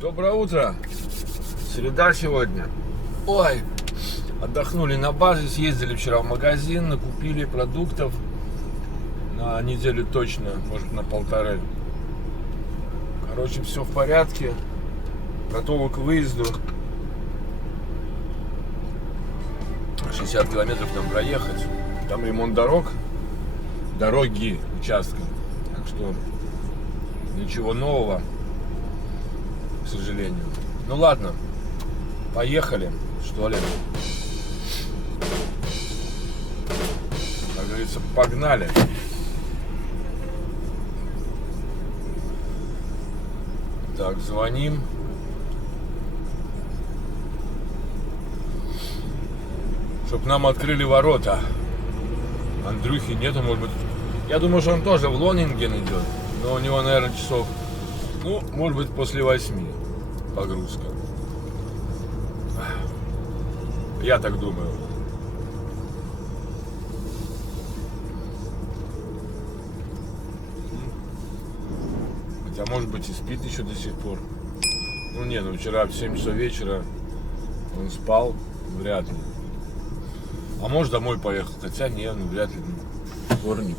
Доброе утро. Среда сегодня. Ой, отдохнули на базе, съездили вчера в магазин, накупили продуктов на неделю точно, может на полторы. Короче, все в порядке. Готовы к выезду. 60 километров там проехать. Там ремонт дороги, участка. Так что ничего нового, к сожалению. Ну ладно, поехали, что ли. Как говорится, погнали. Так, звоним. Чтоб нам открыли ворота. Андрюхи нету, может быть. Я думаю, что он тоже в Лонинген идет. Но у него, наверное, часов, ну, может быть, после 8 погрузка. Я так думаю. Хотя, может быть, и спит еще до сих пор. Ну, не, ну, вчера в 7 часов вечера он спал. Вряд ли. А может, домой поехал. Хотя, не, ну, вряд ли. Вторник.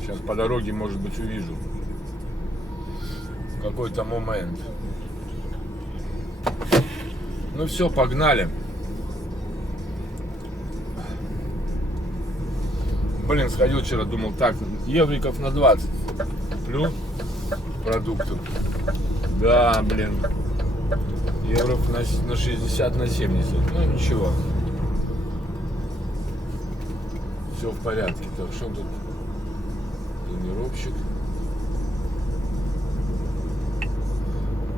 Сейчас по дороге, может быть, увижу какой-то момент. Ну все, погнали. Блин, сходил вчера, думал, так, евриков на 20 куплю продуктов. Да, блин, евров на 60, на 70. Ну ничего. Все в порядке. Так, что тут? Планировщик.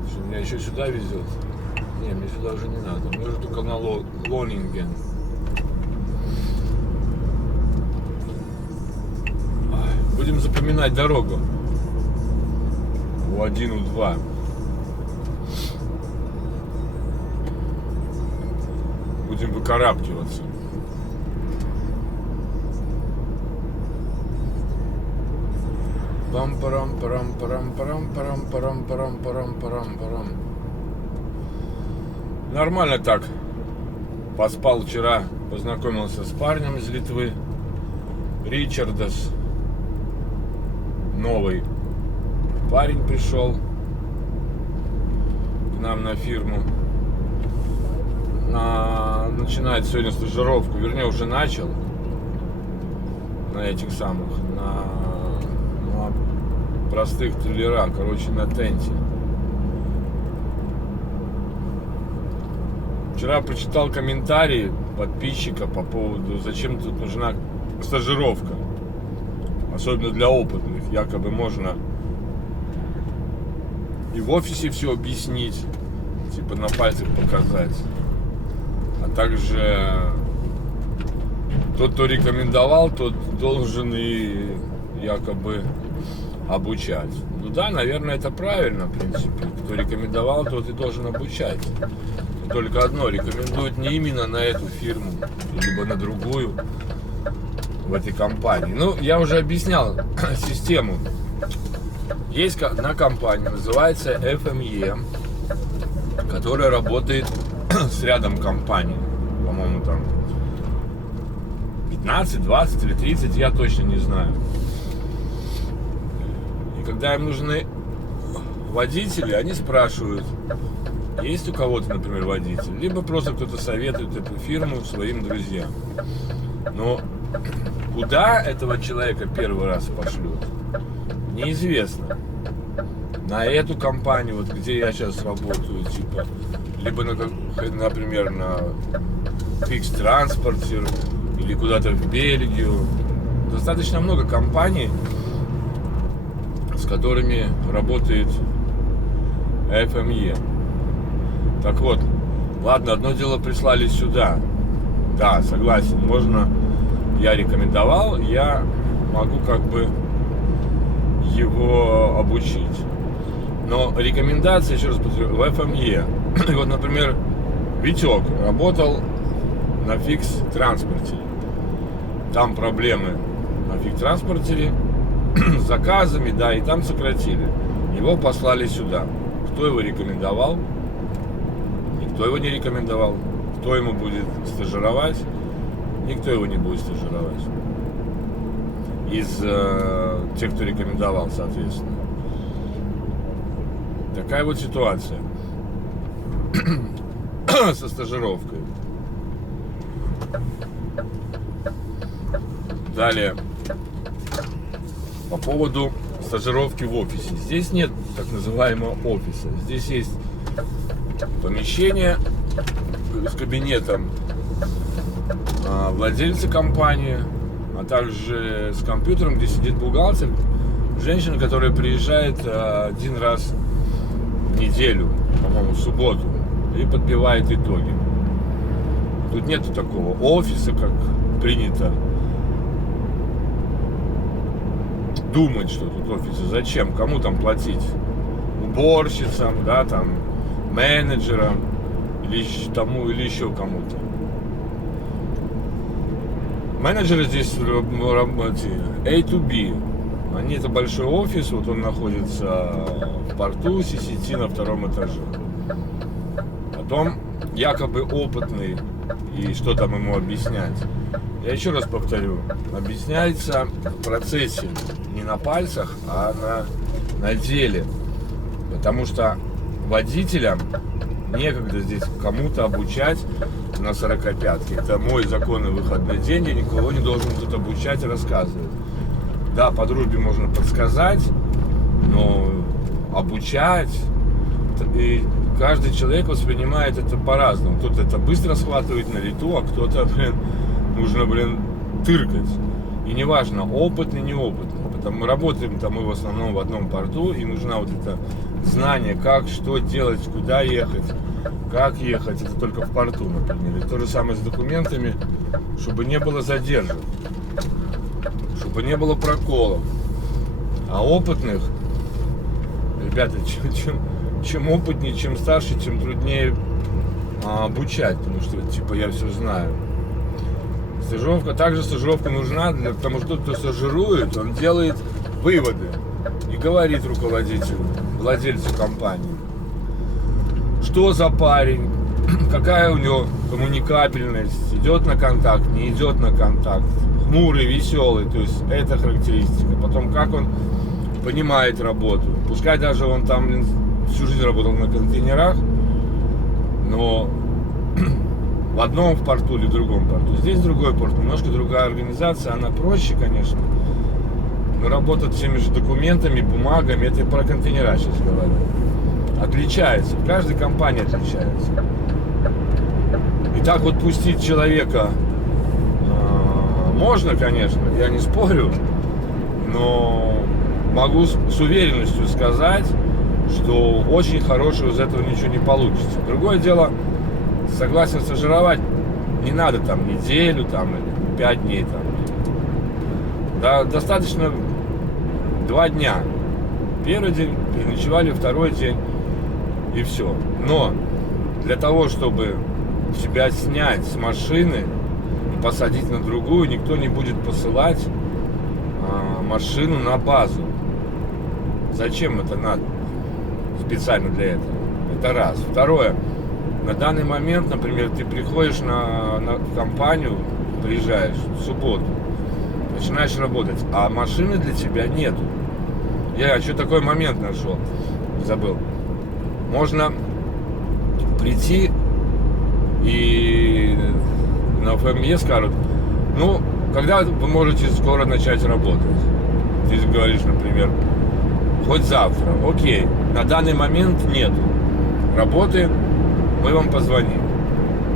Что, меня еще сюда везет? Не, мне сюда уже не надо. Мне уже только на Лонинген. Будем запоминать дорогу. У1, У2. Будем выкарабкиваться. Пам-парам-парам-парам-парам-парам-парам-парам-парам-парам. Нормально так. Поспал вчера, познакомился с парнем из Литвы. Ричардас. Новый парень пришел к нам на фирму. Начинает сегодня стажировку. Вернее, уже начал. На этих самых. На простых трейлерах, короче, на тенте. Вчера прочитал комментарии подписчика по поводу, зачем тут нужна стажировка. Особенно для опытных. Якобы можно и в офисе все объяснить, типа на пальцах показать. А также тот, кто рекомендовал, тот должен и якобы обучать. Ну да, наверное, это правильно, в принципе. Кто рекомендовал, тот и должен обучать. Но только одно, рекомендуют не именно на эту фирму, либо на другую в этой компании. Ну, я уже объяснял систему. Есть одна компания, называется FME, которая работает с рядом компаний. По-моему, там 15, 20 или 30, я точно не знаю. И когда им нужны водители, они спрашивают, есть у кого-то, например, водитель, либо просто кто-то советует эту фирму своим друзьям. Но куда этого человека первый раз пошлют, неизвестно. На эту компанию, вот где я сейчас работаю, типа, либо, например, на Fix Transporter, или куда-то в Бельгию. Достаточно много компаний, с которыми работает FME. Так вот, ладно, одно дело прислали сюда. Да, согласен, можно, я рекомендовал, я могу как бы его обучить. Но рекомендации, еще раз повторю, в FME. Вот, например, Витек работал на Fix Transporter. Там проблемы на Fix Transporter с заказами, да, и там сократили. Его послали сюда. Кто его рекомендовал? Никто его не рекомендовал. Кто ему будет стажировать? Никто его не будет стажировать. Из тех, кто рекомендовал, соответственно. Такая вот ситуация со стажировкой. Далее, по поводу стажировки в офисе. Здесь нет так называемого офиса. Здесь есть помещение с кабинетом владельца компании, а также с компьютером, где сидит бухгалтер, женщина, которая приезжает один раз в неделю, по-моему, в субботу, и подбивает итоги. Тут нету такого офиса, как принято думать, что тут офисы. Зачем? Кому там платить? Уборщицам, да, там, менеджерам или тому, или еще кому-то. Менеджеры здесь работают A to B. Они, это большой офис, вот он находится в порту CCT на 2-м этаже. Потом якобы опытный, и что там ему объяснять? Я еще раз повторю, объясняется в процессе, не на пальцах, а на деле. Потому что водителям некогда здесь кому-то обучать на 45-ке. Это мой законный выходной день, я никого не должен тут обучать и рассказывать. Да, по дружбе можно подсказать, но обучать, и каждый человек воспринимает это по-разному. Кто-то это быстро схватывает на лету, а кто-то, нужно, тыркать. И неважно, опытный, неопытный. Потому мы работаем там мы в основном в одном порту, и нужно вот это знание, как, что делать, куда ехать, как ехать. Это только в порту, например. И то же самое с документами, чтобы не было задержек, чтобы не было проколов. А опытных, ребята, чем опытнее, чем старше, тем труднее обучать, потому что типа я все знаю. Стажировка нужна, потому что тот, кто стажирует, он делает выводы и говорит руководителю, владельцу компании, что за парень, какая у него коммуникабельность, идет на контакт, не идет на контакт, хмурый, веселый, то есть это характеристика. Потом, как он понимает работу, пускай даже он там всю жизнь работал на контейнерах, но в одном в порту или в другом порту. Здесь другой порт, немножко другая организация, она проще, конечно, но работать с теми же документами, бумагами, это про контейнера сейчас говорю. Отличается, в каждой компании отличается. И так вот пустить человека можно, конечно, я не спорю, но могу с уверенностью сказать, что очень хорошего из этого ничего не получится. Другое дело, согласен стажировать, не надо там неделю там, или 5 дней там. Да, достаточно 2 дня. Первый день переночевали, второй день и все. Но для того, чтобы себя снять с машины и посадить на другую, никто не будет посылать машину на базу. Зачем это надо? Специально для этого. Это раз. Второе. На данный момент, например, ты приходишь в компанию, приезжаешь в субботу, начинаешь работать, а машины для тебя нету. Я еще такой момент нашел, забыл. Можно прийти и на ФМЕ скажут, ну, когда вы можете скоро начать работать? Ты говоришь, например, хоть завтра. Окей, на данный момент нету работы, мы вам позвоним.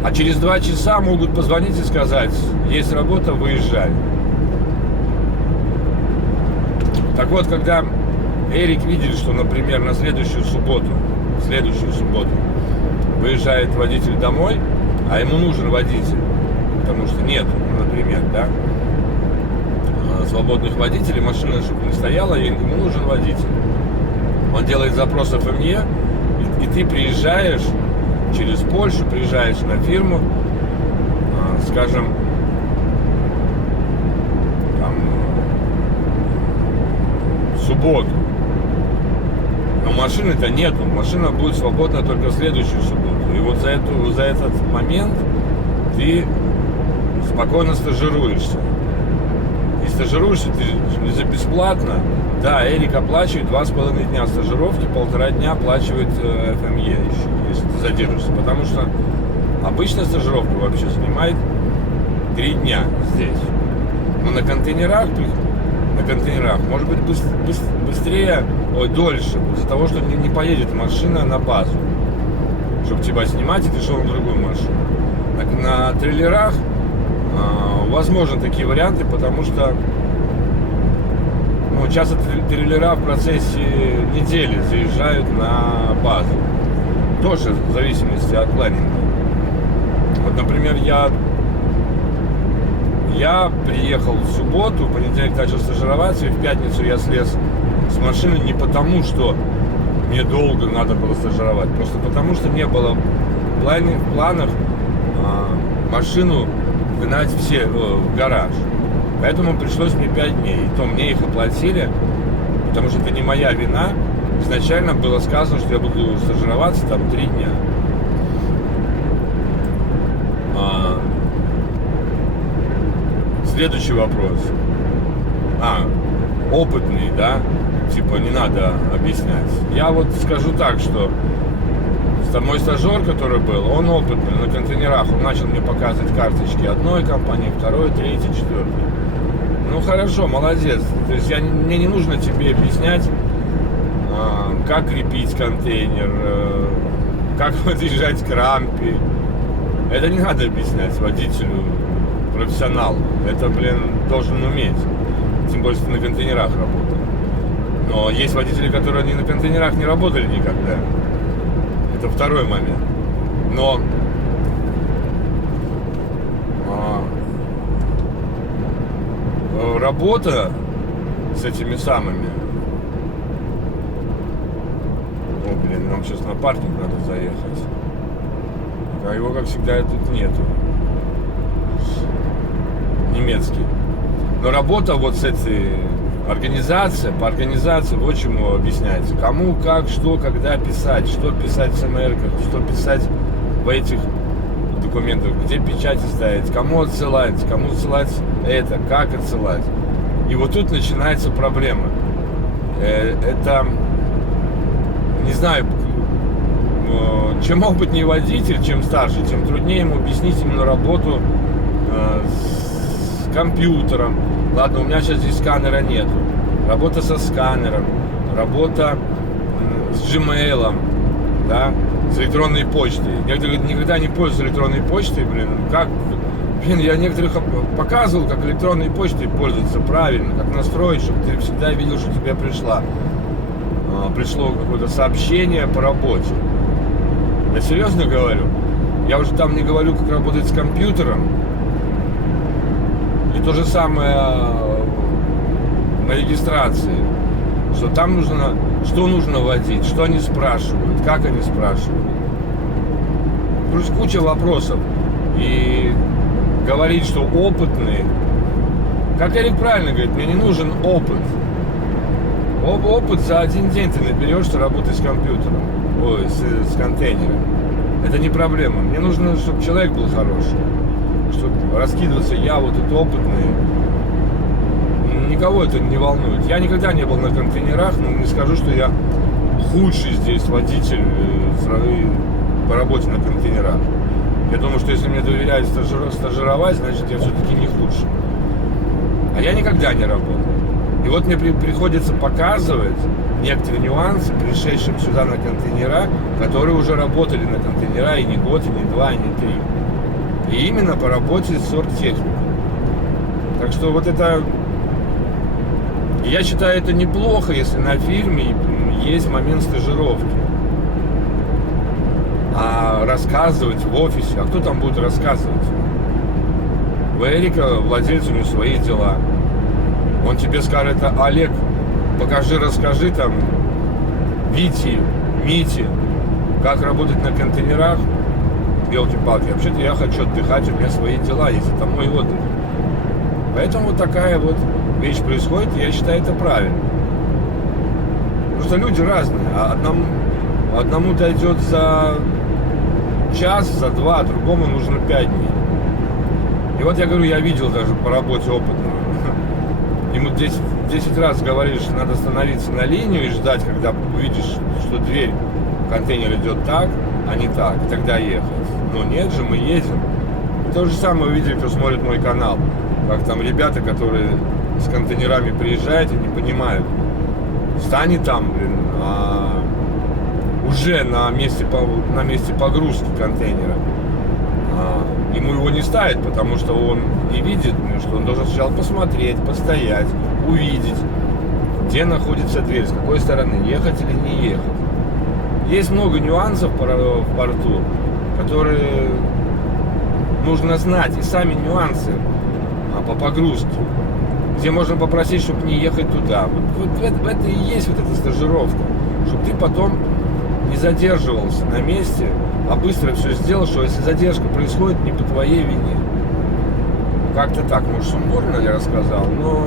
А через 2 часа могут позвонить и сказать, есть работа, выезжай. Так вот, когда Эрик видит, что, например, на следующую субботу выезжает водитель домой, а ему нужен водитель, потому что нет, например, да, свободных водителей, машина, чтобы не стояла, ему нужен водитель. Он делает запрос в ФМЕ, и ты приезжаешь через Польшу, приезжаешь на фирму, скажем, там, в субботу. Но машины-то нету. Машина будет свободна только в следующую субботу. И вот за этот момент ты спокойно стажируешься. И стажируешься ты за бесплатно. Да, Эрик оплачивает 2,5 дня стажировки, 1,5 дня оплачивает ФМЕ еще, если ты задержишься. Потому что обычная стажировка вообще занимает 3 дня здесь. Но на контейнерах может быть быстрее, дольше, из-за того, что не поедет машина на базу, чтобы тебя снимать, и ты шел на другую машину. На трейлерах возможны такие варианты, потому что часто трейлера в процессе недели заезжают на базу. Тоже в зависимости от планинга. Вот, например, я приехал в субботу, в понедельник начал стажироваться, и в пятницу я слез с машины не потому, что мне долго надо было стажировать, просто потому, что не было в планах машину гнать в гараж. Поэтому пришлось мне 5 дней. И то мне их оплатили, потому что это не моя вина. Изначально было сказано, что я буду стажироваться там 3 дня. Следующий вопрос. Опытный, да? Типа не надо объяснять. Я вот скажу так, что мой стажер, который был, он опытный на контейнерах. Он начал мне показывать карточки одной компании, второй, третьей, четвертой. Ну хорошо, молодец. То есть мне не нужно тебе объяснять, как крепить контейнер, как подъезжать к рампе. Это не надо объяснять водителю, профессионалу. Это, должен уметь. Тем более, что на контейнерах работал. Но есть водители, которые на контейнерах не работали никогда. Это второй момент. Но работа с этими самыми... нам сейчас на паркинг надо заехать. А его, как всегда, тут нету. Немецкий. Но работа вот с этой организацией, по организации, вот чему объясняется. Кому, как, что, когда писать, что писать в СМР-ках, что писать в этих документах, где печати ставить, кому отсылать это, как отсылать. И вот тут начинается проблема. Это, не знаю, чем опытнее водитель, чем старше, тем труднее ему объяснить именно работу с компьютером. Ладно, у меня сейчас здесь сканера нету. Работа со сканером, работа с Gmail, да, с электронной почтой. Некоторые никогда не пользуются электронной почтой, я некоторых показывал, как электронной почтой пользоваться правильно, как настроить, чтобы ты всегда видел, что тебе пришло какое-то сообщение по работе. Я серьезно говорю. Я уже там не говорю, как работать с компьютером. И то же самое на регистрации. Что там нужно вводить, что они спрашивают, как они спрашивают. Плюс куча вопросов. И говорить, что опытный, как Эрик правильно говорит, мне не нужен опыт. Опыт за один день ты наберешься работать с компьютером, с контейнером. Это не проблема. Мне нужно, чтобы человек был хороший. Чтобы раскидываться, я вот этот опытный. Никого это не волнует. Я никогда не был на контейнерах, но не скажу, что я худший здесь водитель по работе на контейнерах. Я думаю, что если мне доверяют стажировать, значит я все-таки не худший. А я никогда не работал. И вот мне приходится показывать некоторые нюансы пришедшим сюда на контейнера, которые уже работали на контейнера и не год, и не два, и не 3. И именно по работе с оргтехникой. Так что вот это... Я считаю, это неплохо, если на фирме есть момент стажировки. А рассказывать в офисе, а кто там будет рассказывать? У Эрика, владельцу, у него свои дела. Он тебе скажет: Олег, покажи, расскажи там Вите, Мите, как работать на контейнерах. Елки-палки, вообще-то я хочу отдыхать, у меня свои дела есть, это мой отдых. Поэтому вот такая вот вещь происходит, и я считаю, это правильно. Потому что люди разные. Одному дойдет за час, за два, а другому нужно 5 дней. И вот я говорю, я видел даже по работе опытного. Ему 10 раз говоришь, надо становиться на линию и ждать, когда увидишь, что дверь в контейнер идет так, а не так, и тогда ехать. Но нет же, мы едем. То же самое вы видели, кто смотрит мой канал. Как там ребята, которые с контейнерами приезжают и не понимают. Станет там, уже на месте погрузки контейнера. Ему его не ставят, потому что он не видит, что он должен сначала посмотреть, постоять, увидеть, где находится дверь, с какой стороны, ехать или не ехать. Есть много нюансов в порту, которые нужно знать, и сами нюансы по погрузке, где можно попросить, чтобы не ехать туда. Вот в это и есть вот эта стажировка, чтобы ты потом не задерживался на месте, а быстро все сделал, что если задержка происходит не по твоей вине. Как-то так, может, сумбурно я рассказал, но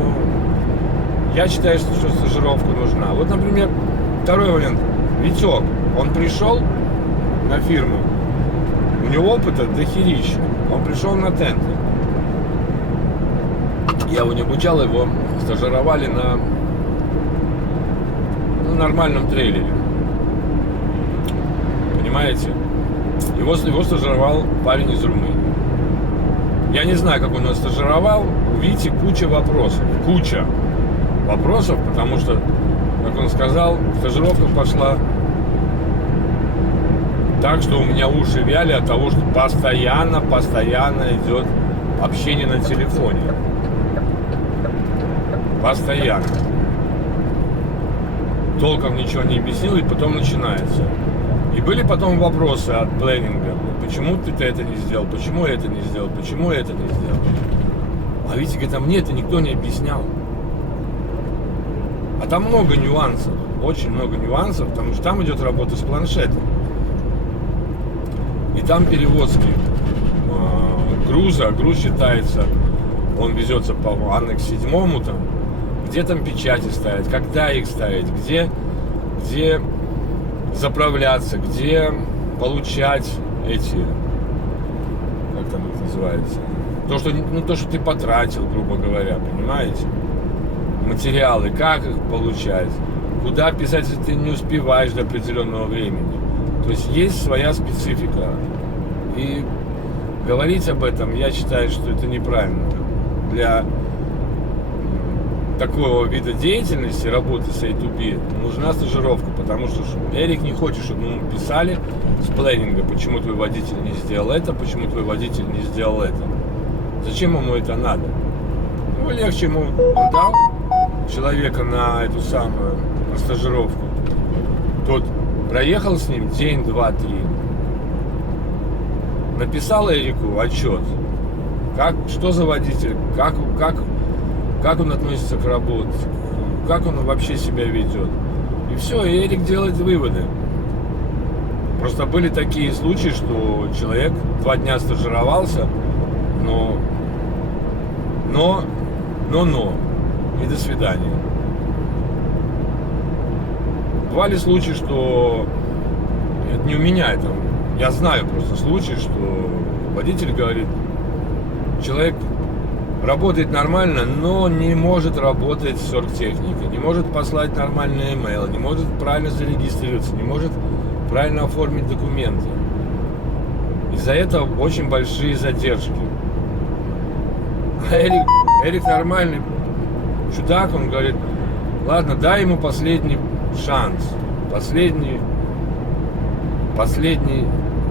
я считаю, что стажировка нужна. Вот, например, второй момент. Витек, он пришел на фирму, у него опыта дохерища, он пришел на тендер. Я его не обучал, его стажировали на нормальном трейлере. Понимаете? Его стажировал парень из Румынии. Я не знаю, как он его стажировал. У Вити куча вопросов. Куча вопросов, потому что, как он сказал, стажировка пошла так, что у меня уши вяли от того, что постоянно идет общение на телефоне. Постоянно. Толком ничего не объяснил, и потом начинается. И были потом вопросы от планинга. Почему ты это не сделал? Почему это не сделал? Почему это не сделал? А видите, говорит, а мне это никто не объяснял. А там много нюансов. Очень много нюансов, потому что там идет работа с планшетом. И там перевозки груза. Груз считается, он везется по аннекс 7 там. Где там печати ставить, когда их ставить, где заправляться, где получать эти, как там это называется, то, что ты потратил, грубо говоря, понимаете, материалы, как их получать, куда писать, если ты не успеваешь до определенного времени. То есть своя специфика. И говорить об этом, я считаю, что это неправильно. Для такого вида деятельности, работы с A2B, нужна стажировка, потому что Эрик не хочет, чтобы ему писали с планинга, почему твой водитель не сделал это, почему твой водитель не сделал это. Зачем ему это надо? Ну, легче ему дал человека на эту самую стажировку. Тот проехал с ним день, два, три. Написал Эрику отчет. Что за водитель, как он относится к работе, как он вообще себя ведет. И все, и Эрик делает выводы. Просто были такие случаи, что человек 2 дня стажировался, но, и до свидания. Бывали случаи, что это не у меня, это я знаю просто случаи, что водитель говорит, человек работает нормально, но не может работать с оргтехникой, не может послать нормальный email, не может правильно зарегистрироваться, не может правильно оформить документы. Из-за этого очень большие задержки. А Эрик нормальный чудак, он говорит, ладно, дай ему последний шанс, последний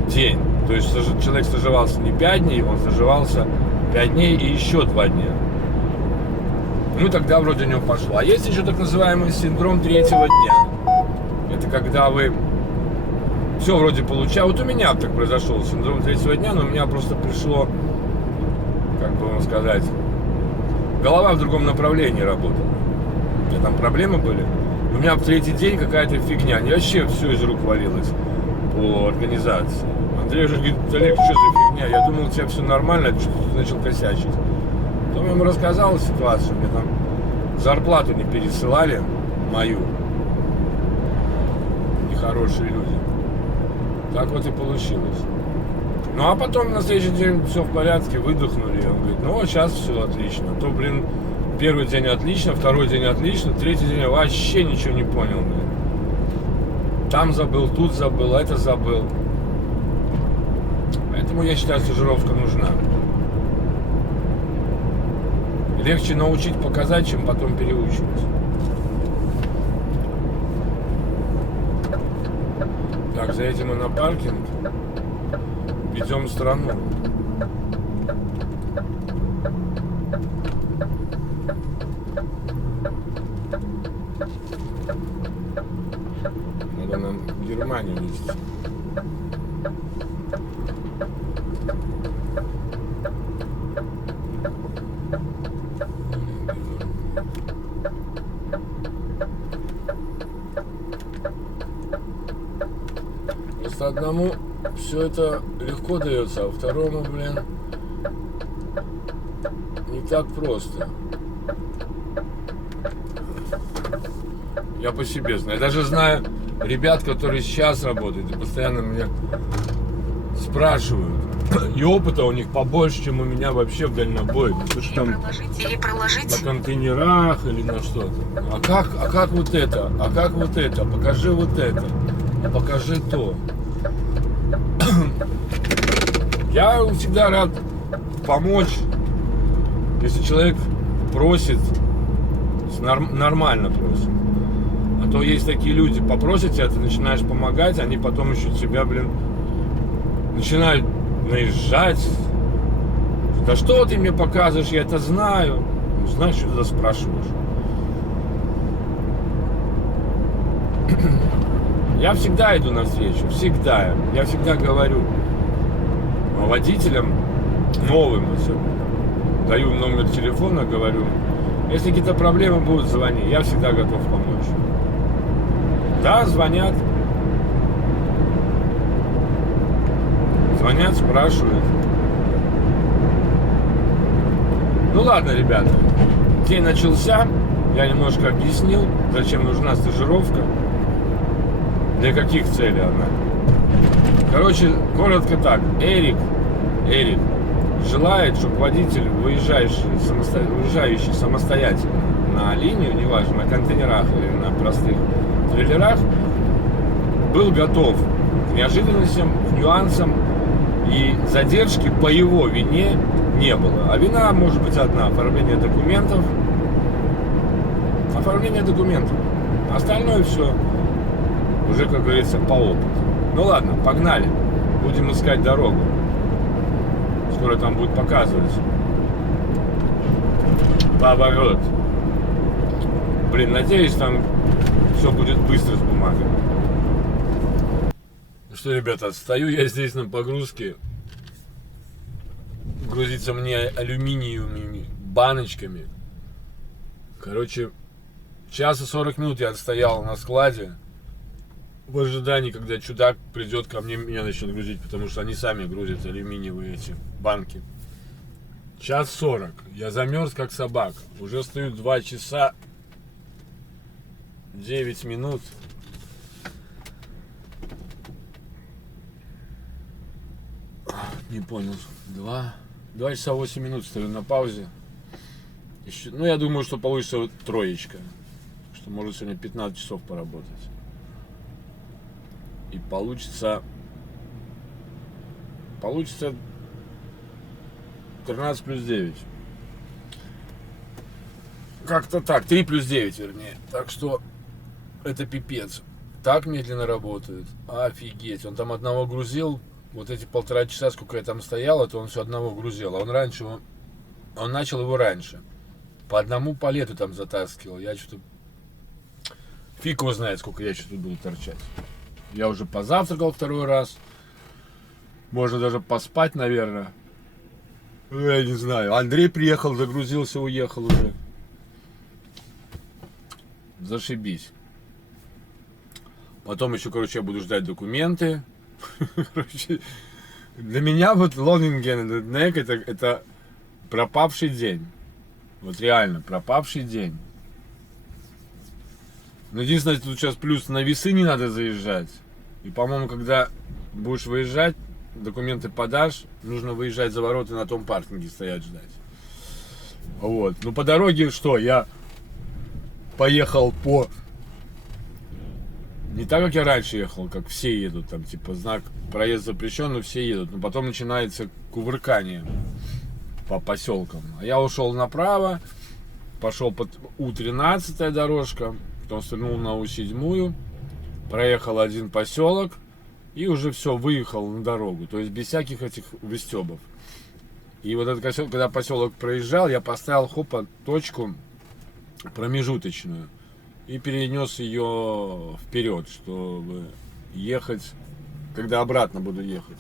день. То есть человек стажировался не 5 дней, он стажировался 5 дней и еще 2 дня. Ну, тогда вроде у него пошло. А есть еще так называемый синдром 3-го дня. Это когда вы все вроде получали. Вот у меня так произошел синдром 3-го дня, но у меня просто пришло, как бы вам сказать, голова в другом направлении работала. У меня там проблемы были. У меня в 3-й день какая-то фигня. И вообще все из рук валилось по организации. Андрей уже говорит, Олег, что за фигня? Я думал, у тебя все нормально, что ты начал косячить. Потом я ему рассказал ситуацию, мне там зарплату не пересылали, мою. хорошие люди. Так вот и получилось. Ну а потом на следующий день все в порядке, выдохнули. Он говорит, ну сейчас все отлично. То, блин, первый день отлично, второй день отлично, третий день я вообще ничего не понял, блин. Там забыл, тут забыл, это забыл. Поэтому я считаю, стажировка нужна. Легче научить, показать, чем потом переучивать. Так, заедем мы на паркинг. Ведем страну. Надо нам в Германию везти. Просто одному все это легко дается, а второму, блин, не так просто. Я по себе знаю. Я даже знаю ребят, которые сейчас работают и постоянно меня спрашивают. И опыта у них побольше, чем у меня вообще в дальнобое. Потому что там на контейнерах или на что-то. А как вот это? А как вот это? Покажи вот это. А покажи то. Я всегда рад помочь, если человек просит, нормально просит. А то есть такие люди, попросят тебя, ты начинаешь помогать, они потом еще тебя, блин, начинают наезжать. Да что ты мне показываешь, я это знаю. Ну, знаешь, что ты тогда спрашиваешь? Я всегда иду навстречу, всегда. Я всегда говорю водителям, новым особенно, даю номер телефона, говорю, если какие-то проблемы будут, звони, я всегда готов помочь. Да, звонят, спрашивают. Ну ладно, ребята, день начался, я немножко объяснил, зачем нужна стажировка, для каких целей она. Короче, коротко так, Эрик желает, чтобы водитель, выезжающий самостоятельно на линию, неважно, на контейнерах или на простых трейлерах, был готов к неожиданностям, к нюансам, и задержки по его вине не было. А вина может быть одна: оформление документов. Остальное все уже, как говорится, по опыту. Ну ладно, погнали. Будем искать дорогу. Скоро там будет показывать поворот. Блин, надеюсь, там все будет быстро с бумагой. Ну что, ребята, стою я здесь на погрузке. Грузится мне алюминиевыми баночками. Короче, час и 40 минут я отстоял на складе в ожидании, когда чудак придет ко мне, меня начнет грузить, потому что они сами грузят алюминиевые эти банки. Час 40. Я замерз как собака. Уже стою 2 часа 9 минут. Не понял. 2 часа 8 минут стою на паузе. Еще, ну, я думаю, что получится вот троечка. Что может сегодня 15 часов поработать. И получится 13 плюс 9. Как-то так, 3 плюс 9 вернее. Так что это пипец. Так медленно работает. Офигеть. Он там одного грузил. Вот эти 1,5 часа, сколько я там стоял, это он все одного грузил. А он начал его раньше. По одному палету там затаскивал. Я что-то... Фиг его знает, сколько я что-то буду торчать. Я уже позавтракал 2-й раз. Можно даже поспать, наверное. Я не знаю. Андрей приехал, загрузился, уехал уже. Зашибись. Потом еще, короче, я буду ждать документы. Короче, для меня вот Лонинген это пропавший день. Вот реально, пропавший день. Но единственное, тут сейчас плюс на весы не надо заезжать. И, по-моему, когда будешь выезжать, документы подашь, нужно выезжать за ворота, на том паркинге стоять ждать. Вот. Ну, по дороге что? Я поехал по... Не так, как я раньше ехал, как все едут, там, типа, знак проезд запрещен, но все едут. Но потом начинается кувыркание по поселкам. А я ушел направо, пошел под У-13 дорожка, потом свернул на У-7, проехал один поселок и уже все, выехал на дорогу. То есть без всяких этих выстебов. И вот этот поселок, когда поселок проезжал, я поставил точку промежуточную и перенес ее вперед, чтобы ехать, когда обратно буду ехать.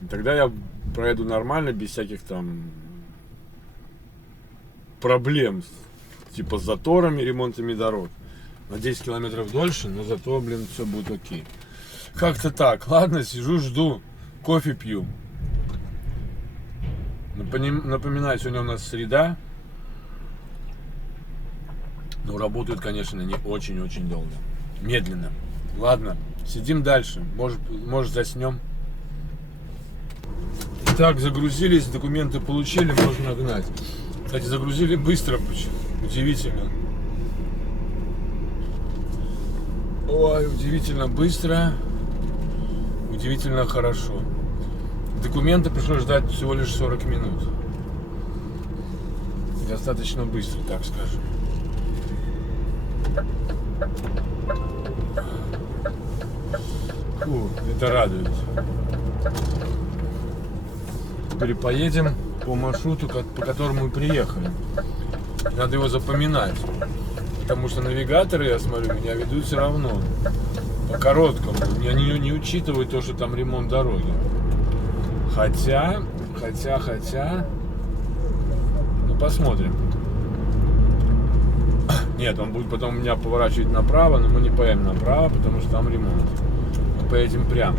И тогда я проеду нормально, без всяких там проблем, типа с заторами, ремонтами дорог. На 10 километров дольше, но зато, блин, все будет окей. Как-то так. Ладно, сижу, жду, кофе пью. Напоминаю, сегодня у нас среда. Но работают, конечно, не очень-очень долго. Медленно. Ладно, сидим дальше. Может заснем. Так, загрузились, документы получили, можно гнать. Кстати, загрузили быстро, удивительно. Ой, удивительно быстро. Удивительно хорошо. Документы пришлось ждать всего лишь 40 минут. Достаточно быстро, так скажем. Фу, это радует. Теперь поедем по маршруту, по которому мы приехали. Надо его запоминать. Потому что навигаторы, я смотрю, меня ведут все равно. По короткому. Они не учитывают то, что там ремонт дороги. Хотя. Ну, посмотрим. Нет, он будет потом меня поворачивать направо, но мы не поедем направо, потому что там ремонт. Мы поедем прямо.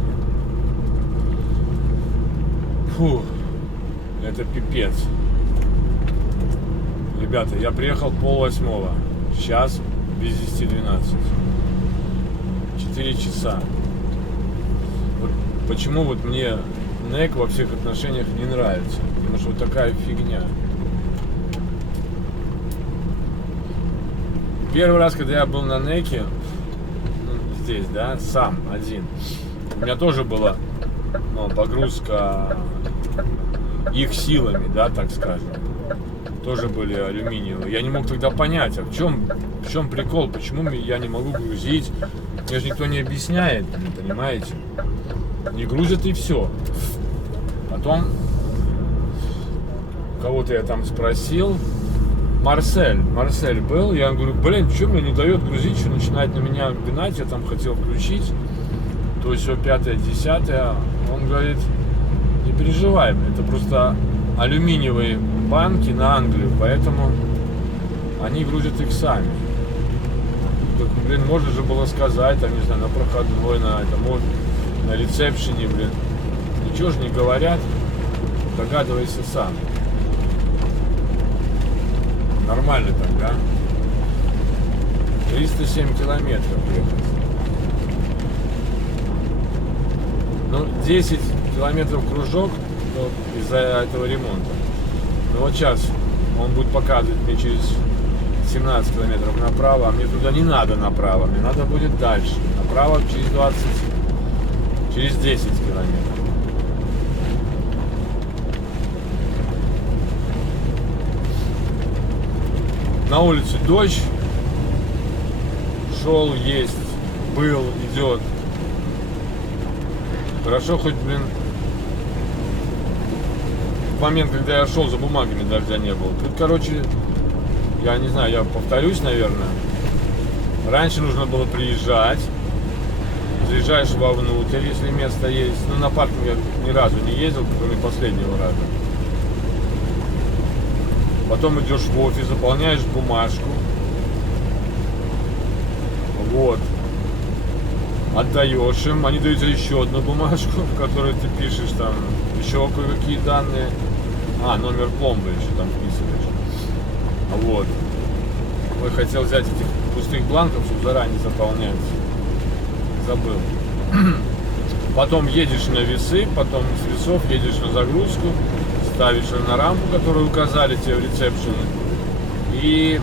Фу, это пипец. Ребята, я приехал 7:30. Сейчас без 10:12. 4 часа. Вот почему вот мне НЭК во всех отношениях не нравится. Потому что вот такая фигня. Первый раз, когда я был на НЭКе, здесь, да, сам, один, у меня тоже была погрузка их силами, да, так скажем. Тоже были алюминиевые. Я не мог тогда понять, а в чем прикол, почему я не могу грузить. Мне же никто не объясняет, понимаете? Не грузят и все. Потом кого-то я там спросил. Марсель был, я говорю, блин, что мне не дает грузить, что начинает на меня гнать, я там хотел включить, то есть все 5-10, он говорит, не переживай, это просто алюминиевые банки на Англию, поэтому они грузят их сами. Так, блин, можно же было сказать, там, не знаю, на проходной, на ресепшене, блин, ничего же не говорят, догадывайся сам. Нормально так, да? 307 километров ехать. Ну, 10 километров кружок из-за этого ремонта. Ну вот сейчас он будет показывать мне через 17 километров направо, а мне туда не надо направо, мне надо будет дальше. Направо через 10 километров. На улице дождь, шел, есть, был, идет. Хорошо, хоть, блин, в момент, когда я шел, за бумагами дождя не было. Тут, короче, я не знаю, я повторюсь, наверное. Раньше нужно было приезжать, заезжаешь вовнутрь, если место есть. Ну, на паркинг я ни разу не ездил, кроме последнего раза. Потом идешь в офис, заполняешь бумажку. Вот. Отдаешь им. Они дают тебе еще одну бумажку, в которой ты пишешь там еще кое-какие данные. Номер пломбы еще там вписываешь. Вот. Я хотел взять этих пустых бланков, чтобы заранее заполнять. забыл. Потом едешь на весы, потом с весов едешь на загрузку, ставишь ее на рампу, которую указали тебе в ресепшене. И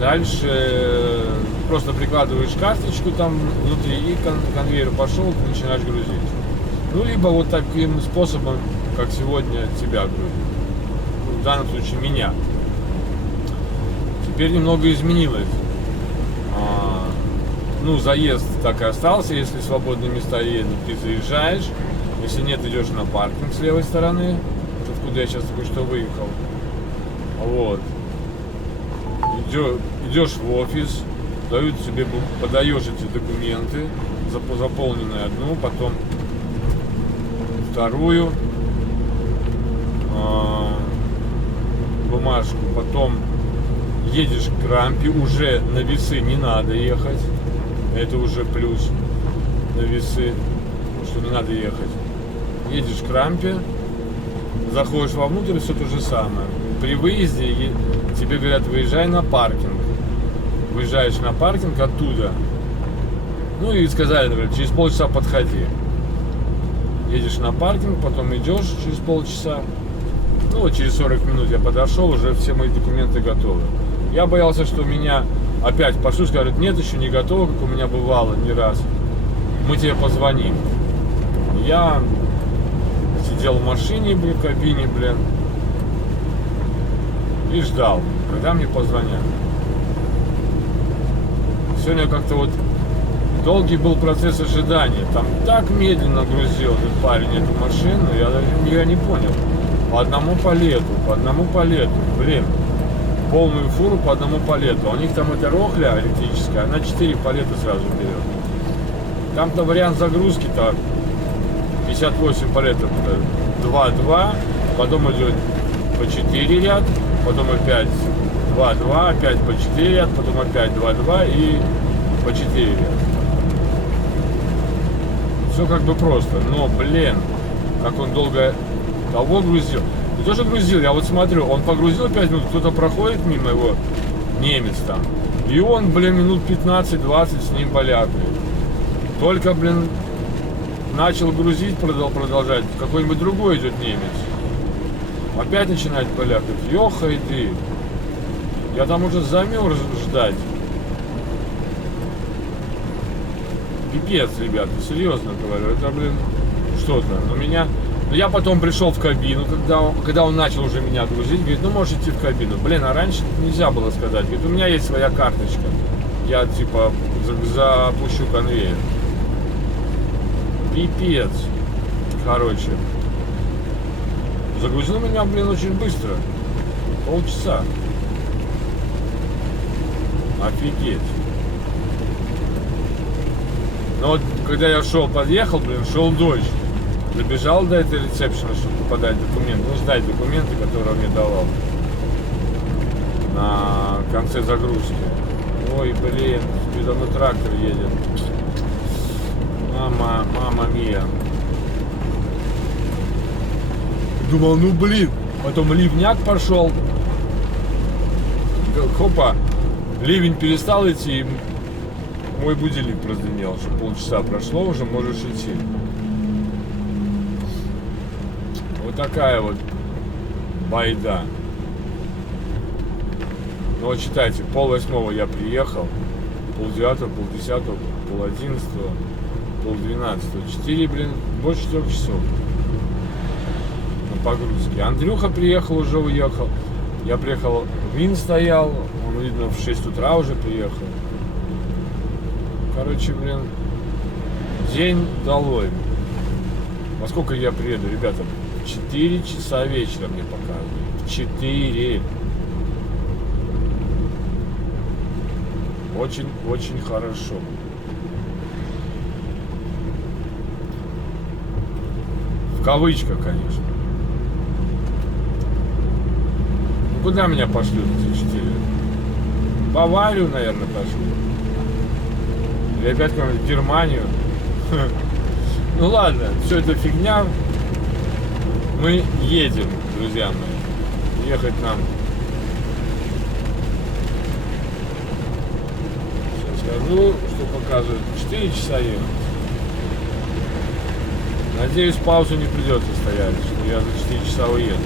дальше просто прикладываешь карточку там внутри, и конвейер пошел, ты начинаешь грузить. Ну, либо вот таким способом, как сегодня тебя грузят. В данном случае меня. Теперь немного изменилось. Ну, заезд так и остался. Если свободные места едут, ты заезжаешь. Если нет, идешь на паркинг с левой стороны. Вот откуда я сейчас только что выехал. Вот. Идешь в офис, дают тебе, подаешь эти документы, заполненные одну, потом вторую бумажку, потом едешь к рампе, уже на весы не надо ехать, это уже плюс на весы, что не надо ехать. Едешь к рампе, заходишь вовнутрь, все то же самое. При выезде тебе говорят, выезжай на паркинг. Выезжаешь на паркинг оттуда. Ну и сказали, например, через полчаса подходи. Едешь на паркинг, потом идешь через полчаса. Ну вот через 40 минут я подошел, уже все мои документы готовы. Я боялся, что меня опять пошлют, скажут, нет, еще не готово, как у меня бывало не раз. Мы тебе позвоним. Я сидел в машине, блин, в кабине, блин, и ждал, когда мне позвонят. Сегодня как-то вот долгий был процесс ожидания. Там так медленно грузил этот парень эту машину, я не понял. По одному палету, блин. Полную фуру по одному палету. У них там эта рохля электрическая, она 4 палета сразу берет. Там-то вариант загрузки-то 58 палетов, 2-2, потом идет по 4 ряд, потом опять 2-2, опять по 4 ряд, потом опять 2-2 и по 4 ряд. Все как бы просто, но, блин, как он долго того грузил. Не то, что грузил, я вот смотрю, он погрузил 5 минут, кто-то проходит мимо его, немец там, и он, блин, минут 15-20 с ним балякает. Только, блин, начал грузить, продолжать, какой-нибудь другой идет немец. Опять начинает балякать. Ёхай ты. Я там уже замерз ждать. Пипец, ребята, серьезно говорю, это, блин, что-то. Но меня... Я потом пришел в кабину, когда он начал уже меня грузить, говорит, ну можешь идти в кабину. Блин, а раньше нельзя было сказать. Говорит, у меня есть своя карточка. Я, типа, запущу конвейер. Пипец. Короче. Загрузил меня, блин, очень быстро. Полчаса. Офигеть. Но вот, когда я подъехал, блин, шел дождь. Добежал до этой ресепшена, чтобы подать документы, ну, сдать документы, которые он мне давал на конце загрузки. Ой, блин, передо мной трактор едет. Мама мия. Думал, ну блин, потом ливняк пошел. Хопа, ливень перестал идти, и мой будильник прозвенел, что полчаса прошло, уже можешь идти. Вот такая вот байда. Ну вот считайте, 7:30 я приехал, 9:30, 10:30, 11:30, 12:30. 4, блин, больше 4 часов на погрузке. Андрюха приехал, уже уехал. Я приехал, Вин стоял, он, видно, в 6 утра уже приехал. Короче, блин, день долой. Во сколько я приеду, ребята? В 4 часа вечера мне показывают. В 4. Очень хорошо. В кавычках, конечно. Ну, куда меня пошлют эти 4? В Баварию, наверное, пошлют. Или опять в Германию. Ну ладно, все это фигня. Мы едем, друзья мои. Ехать нам. Сейчас скажу, показывает 4 часа ехать. Надеюсь, паузу не придется стоять, что я за 4 часа уеду.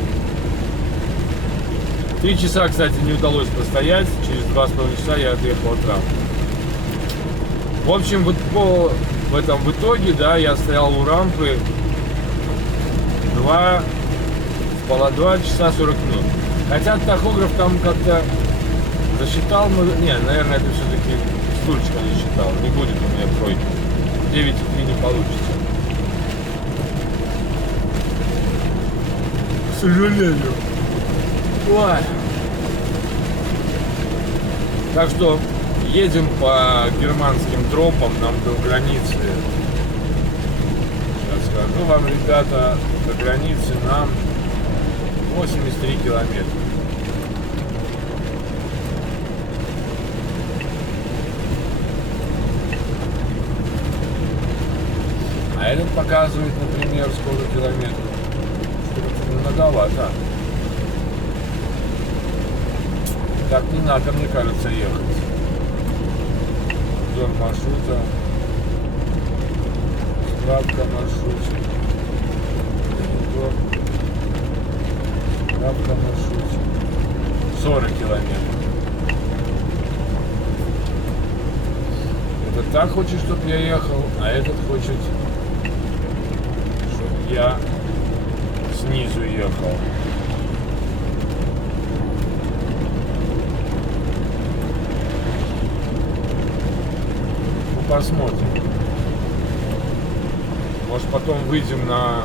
3 часа, кстати, не удалось простоять. Через 2,5 часа я отъехал от рампы. В общем, в итоге, да, я стоял у рампы 2 часа 40 минут. Хотя тахограф там как-то засчитал, не, наверное, это все-таки стульчика не считал. Не будет у меня тройки. 9,3 не получится. К сожалению. Ой. Так что едем по германским тропам, нам до границы. Сейчас скажу вам, ребята, до границы нам 83 километра. А этот показывает, например, сколько километров. Многовато. Так не надо, мне кажется, ехать. Обзор маршрута. Справка о маршруте. Справка о маршруте. 40 километров. Этот так хочет, чтобы я ехал, а этот хочет, чтобы я снизу ехал. Ну, посмотрим. Может, потом выйдем на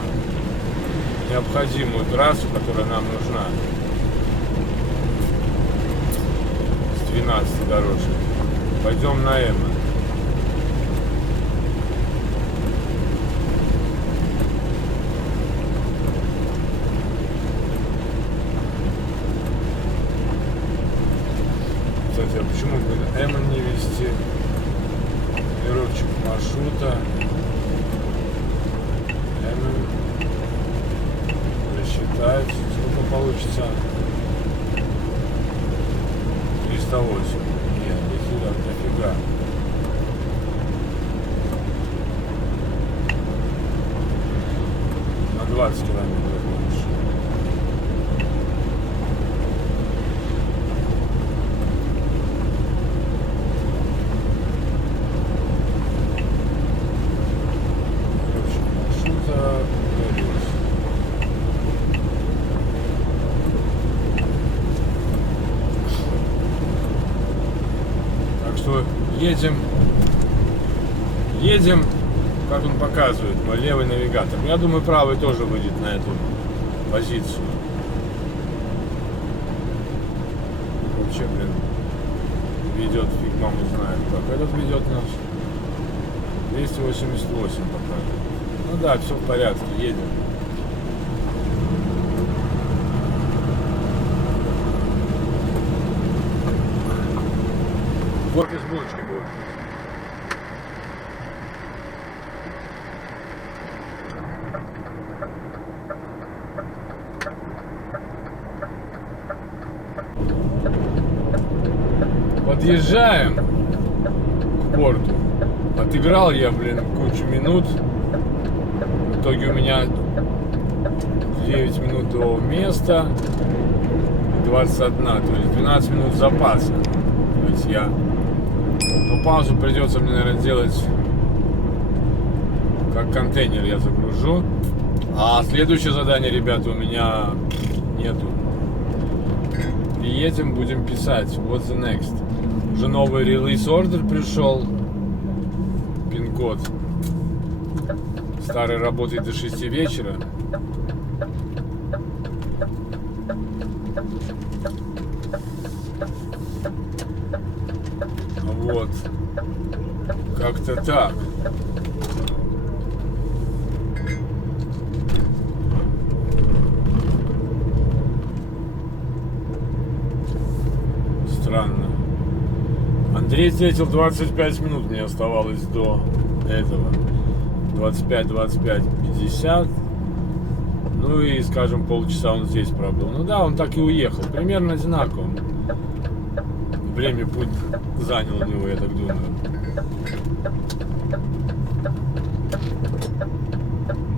необходимую трассу, которая нам нужна. С 12 дорожек. Пойдем на М. Кстати, а почему бы М не вести? Планировщик маршрута. М рассчитать. Сколько получится? 308. Нет, дофига. На 20 километров больше. Едем, как он показывает, мой левый навигатор. Я думаю, правый тоже выйдет на эту позицию. Вообще, блин, ведет, фиг маму знает. Так, этот ведет нас 288 показывает. Ну да, все в порядке, едем. Кофе с булочкой будет. Подъезжаем к порту. Отыграл я, блин, кучу минут. В итоге у меня 9 минут до места. 21, то есть 12 минут запаса. То есть я... Ну, паузу придется мне, наверное, делать как контейнер я загружу. А следующее задание, ребята, у меня нету. Приедем, будем писать. What's the next? Уже новый релиз ордер пришел. Пин-код. Старый работает до 6 вечера. Вот. Как-то так. Странно. Андрей ответил, 25 минут мне оставалось до этого. 25, 25, 50. Ну и, скажем, полчаса он здесь пробыл. Ну да, он так и уехал. Примерно одинаково. Время путь занял у него, я так думаю.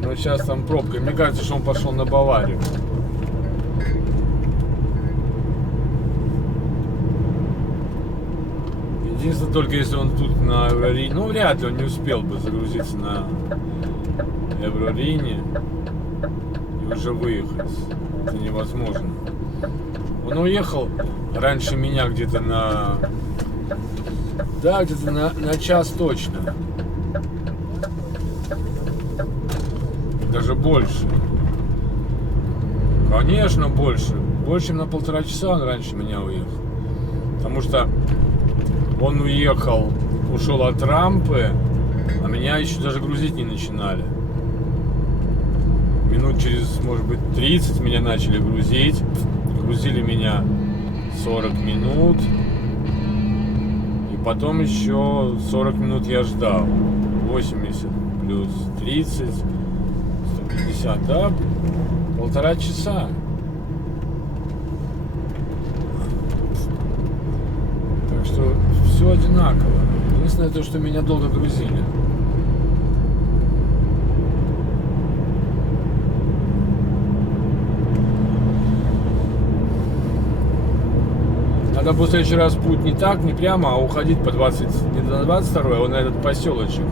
Но сейчас там пробка. Мне кажется, что он пошел на Баварию. Единственное, только если он тут на Еврорине, ну вряд ли он не успел бы загрузиться на Еврорине и уже выехать. Это невозможно. Он уехал раньше меня где-то на... Да, где-то на час точно. Даже больше. Конечно, больше. Больше, чем на 1,5 часа он раньше меня уехал. Потому что он уехал, ушел от рампы, а меня еще даже грузить не начинали. Минут через, может быть, 30 меня начали грузить. Грузили меня 40 минут. И потом еще 40 минут я ждал. 80 плюс 30, 150, да? 1,5 часа. Так что все одинаково. Единственное то, что меня долго грузили. Надо будет в следующий раз путь не так, не прямо, а уходить по 20, не на 22, а на этот поселочек.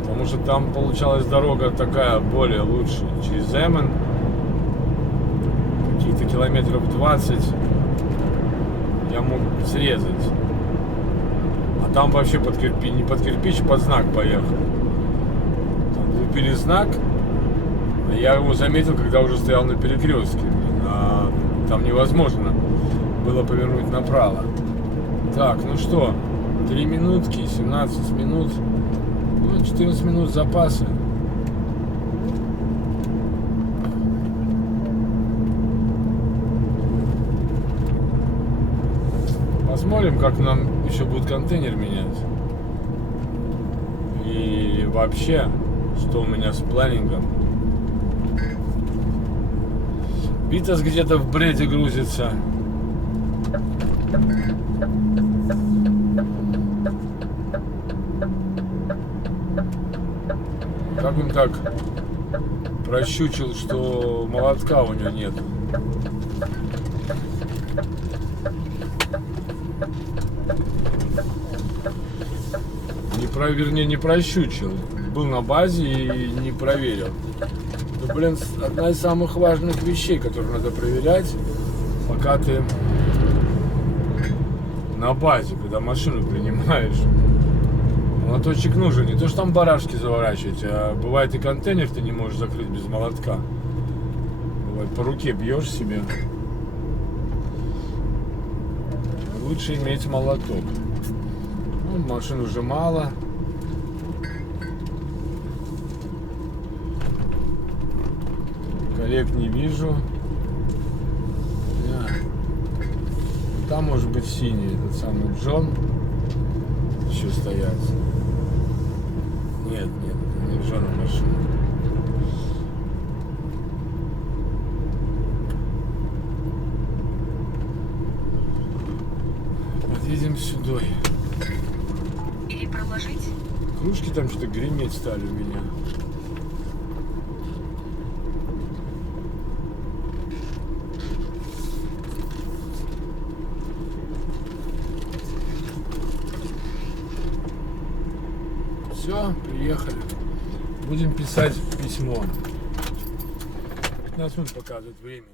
Потому что там получалась дорога такая более лучше. Через Эммен. Каких-то километров 20 я мог срезать. А там вообще под кирпич, не под кирпич, под знак поехал. Там влупили знак. А я его заметил, когда уже стоял на перекрестке. А там невозможно было повернуть направо. Так, ну что, 3 минутки, 17 минут, ну, 14 минут запаса. Посмотрим, как нам еще будет контейнер менять. И вообще, что у меня с планингом. Витас где-то в бреде грузится. Как он так прощучил, что молотка у него нет. Вернее, не прощучил. Был на базе и не проверил. Это, блин, одна из самых важных вещей, которые надо проверять, пока ты на базе, когда машину принимаешь. Молоточек нужен. Не то, что там барашки заворачивать, а бывает и контейнер ты не можешь закрыть без молотка. Бывает, по руке бьешь себе. Лучше иметь молоток. Ну, машин уже мало. Коллег не вижу. Там может быть синий, этот самый Джон. Еще стоят. Нет, это не Джона машина. Подъедем сюда. Или проложить? Кружки там что-то греметь стали у меня. Все, приехали. Будем писать письмо. 15 минут показывает время.